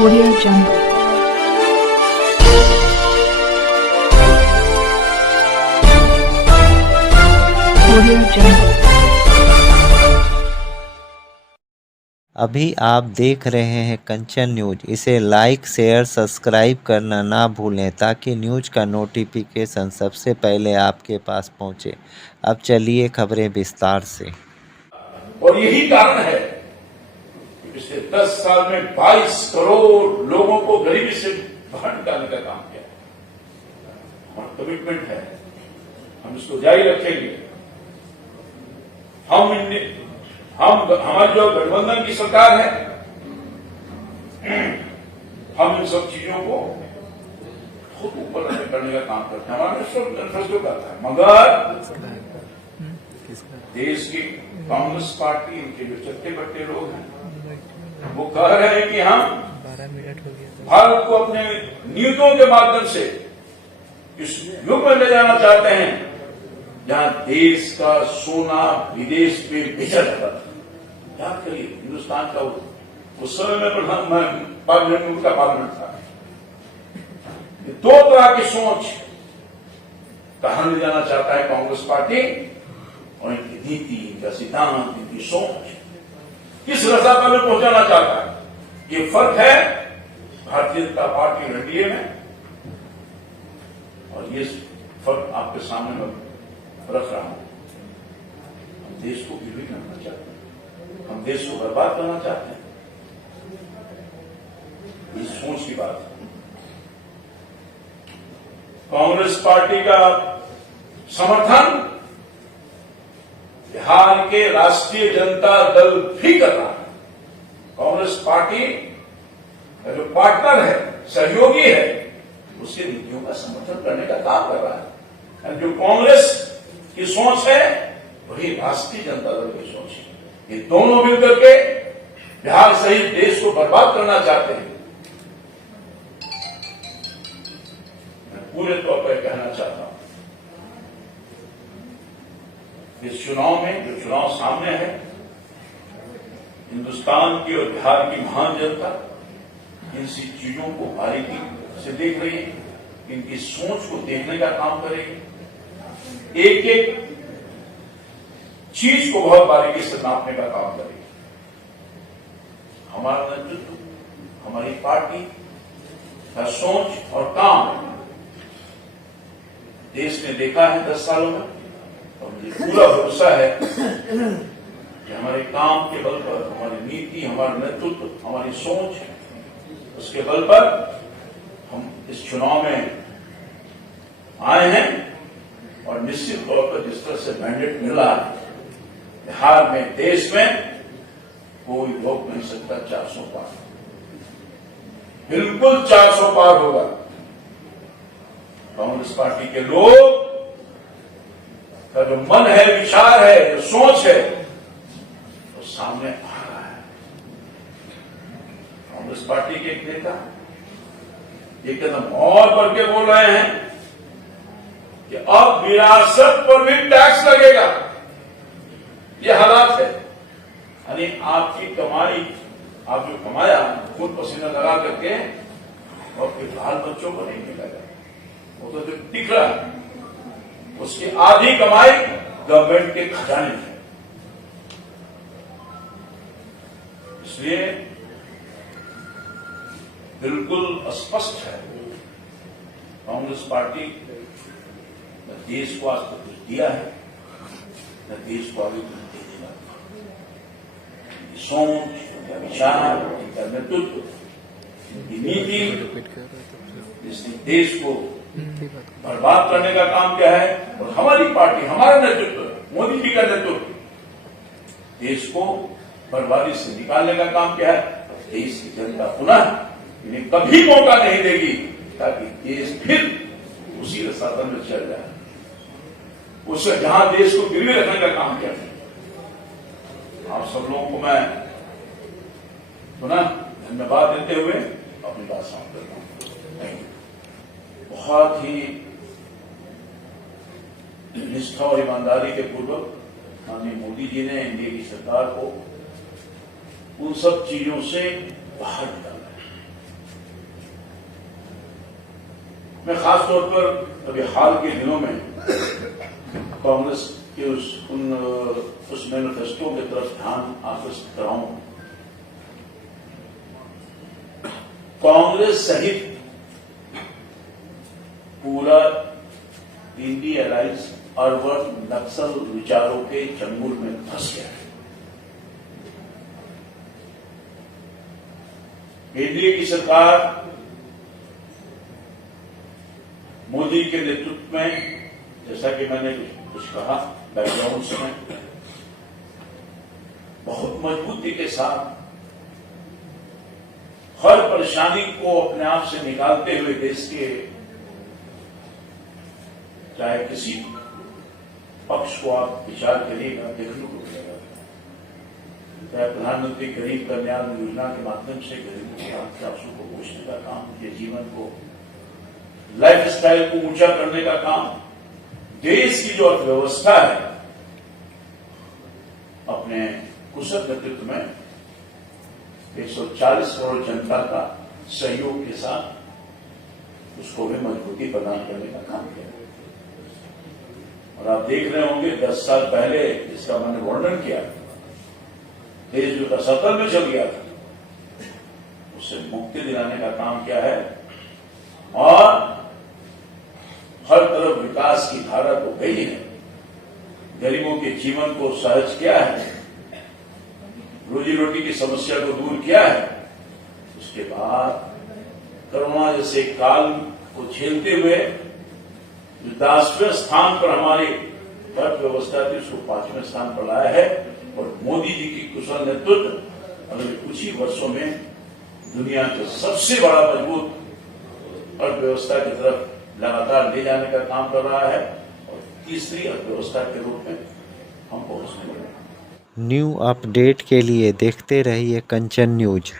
Audio Jungle. Audio Jungle. अभी आप देख रहे हैं कंचन न्यूज। इसे लाइक शेयर सब्सक्राइब करना ना भूलें ताकि न्यूज का नोटिफिकेशन सबसे पहले आपके पास पहुंचे। अब चलिए खबरें विस्तार से। और यही कारण है कि पिछले 10 साल में 22 करोड़ लोगों को गरीबी से बाहर निकालने का काम किया। हमारा कमिटमेंट है, हम इसको जारी रखेंगे। हमारी जो गठबंधन की सरकार है, हम इन सब चीजों को खुद ऊपर करने का काम करते हैं। हमारा मैनिफेस्टो करता है, मगर देश की कांग्रेस पार्टी, इनके जो चट्टे बट्टे लोग हैं, वो कह रहे हैं कि हम भारत को अपने नीतियों के माध्यम से इस युग में ले जाना चाहते हैं जहां देश का सोना विदेश में बेचा जाता था। याद करिए, हिंदुस्तान का उस समय में पार्लियामेंट का पार्लियामेंट था। दो तरह की सोच कहां ले जाना चाहता है कांग्रेस पार्टी, और इनकी नीति, इनका सिद्धांत, इनकी सोच किस रसातल में पहुंचाना चाहता है। ये फर्क है भारतीय जनता पार्टी और एनडीए में, और ये फर्क आपके सामने मैं रख रहा हूं। हम देश को विलीन करना चाहते हैं, हम देश को बर्बाद करना चाहते हैं। इस सोच की बात है। कांग्रेस पार्टी का समर्थन बिहार के राष्ट्रीय जनता दल भी कर रहा है। कांग्रेस पार्टी का जो पार्टनर है, सहयोगी है, उसकी नीतियों का समर्थन करने का काम कर रहा है। जो कांग्रेस की सोच है वही राष्ट्रीय जनता दल की सोच है। ये दोनों मिलकर के बिहार सहित देश को बर्बाद करना चाहते हैं। मैं पूरे तौर पर कहना चाहता हूं, इस चुनाव में जो चुनाव सामने है, हिंदुस्तान की और बिहार की महान जनता इन सी चीजों को बारीकी से देख रही है, इनकी सोच को देखने का काम करेगी, एक एक चीज को बहुत बारीकी से नापने का काम करेगी। हमारा नेतृत्व, हमारी पार्टी का सोच और काम देश ने देखा है 10 सालों में, और मुझे पूरा भरोसा है कि हमारे काम के बल पर, हमारी नीति, हमारा नेतृत्व, हमारी सोच, उसके बल पर हम इस चुनाव में आए हैं। और निश्चित तौर पर जिस तरह से मैंडेट मिला है, बिहार में, देश में कोई रोक नहीं सकता 400 पार। बिल्कुल 400 पार होगा। कांग्रेस पार्टी के लोग का जो मन है, विचार है, जो सोच है, वो सामने आ रहा है। कांग्रेस पार्टी के एक नेता ये कदम और बढ़ के बोल रहे हैं कि अब विरासत पर भी टैक्स लगेगा। ये हालात है, यानी आपकी कमाई, आप जो कमाया खुद पसीना लगा करके, और फिर बाल बच्चों को नहीं मिलेगा, वो तो जो दिख रहा है उसकी आधी कमाई गवर्नमेंट के खजाने में है। इसलिए बिल्कुल स्पष्ट है, कांग्रेस पार्टी न देश को आज तक कुछ दिया है, न देश को आगे कुछ देगा। सोच, उनका विचार, उनका नेतृत्व, उनकी नीति, जिसने देश को बर्बाद करने का काम किया है, और हमारी पार्टी, हमारा नेतृत्व, मोदी जी का नेतृत्व, देश को बर्बादी से निकालने का काम किया है। देश की जनता पुनः इन्हें कभी मौका नहीं देगी ताकि देश फिर उसी रसातल में चल जाए, उससे जहां देश को गिरवी रखने का काम किया है। आप सब लोगों को मैं पुनः धन्यवाद देते हुए अपनी बात समाप्त करता हूं। Thank you. बहुत ही निष्ठा और ईमानदारी के पूर्वक माननीय मोदी जी ने एनडीए की सरकार को उन सब चीजों से बाहर निकाला है। मैं खास तौर पर अभी हाल के दिनों में कांग्रेस के उस मैनिफेस्टो की तरफ ध्यान आकर्षित कराऊं। कांग्रेस सहित पूरा इंडी अलायंस अर्बन नक्सल विचारों के चंगुल में फंस गया है। एनडीए की सरकार मोदी के नेतृत्व में, जैसा कि मैंने कुछ कहा बैकग्राउंड में, बहुत मजबूती के साथ हर परेशानी को अपने आप से निकालते हुए देश के चाहे किसी पक्ष को आप विचार करिएगा, देखने को मिलेगा, चाहे प्रधानमंत्री गरीब कल्याण योजना के माध्यम से गरीबों के आंसू को पोषने का काम, उनके जीवन को, लाइफ स्टाइल को ऊंचा करने का काम, देश की जो अर्थव्यवस्था है अपने कुशल नेतृत्व में 140 करोड़ जनता का सहयोग के साथ उसको भी मजबूती प्रदान करने का काम किया। और आप देख रहे होंगे 10 साल पहले इसका मैंने वर्णन किया, देश जो असफल में चल गया था उससे मुक्ति दिलाने का काम किया है और हर तरफ विकास की धारा तो गई है, गरीबों के जीवन को सहज किया है, रोजी रोटी की समस्या को दूर किया है। उसके बाद कोरोना जैसे काल को झेलते हुए जो 10वें स्थान पर हमारी अर्थव्यवस्था थी उसको 5वें स्थान पर लाया है। और मोदी जी की कुशल नेतृत्व अगले कुछ ही वर्षों में दुनिया का सबसे बड़ा मजबूत अर्थव्यवस्था की तरफ लगातार ले जाने का काम कर रहा है और तीसरी अर्थव्यवस्था के रूप में हम पहुंचने वाले हैं। न्यू अपडेट के लिए देखते रहिए कंचन न्यूज।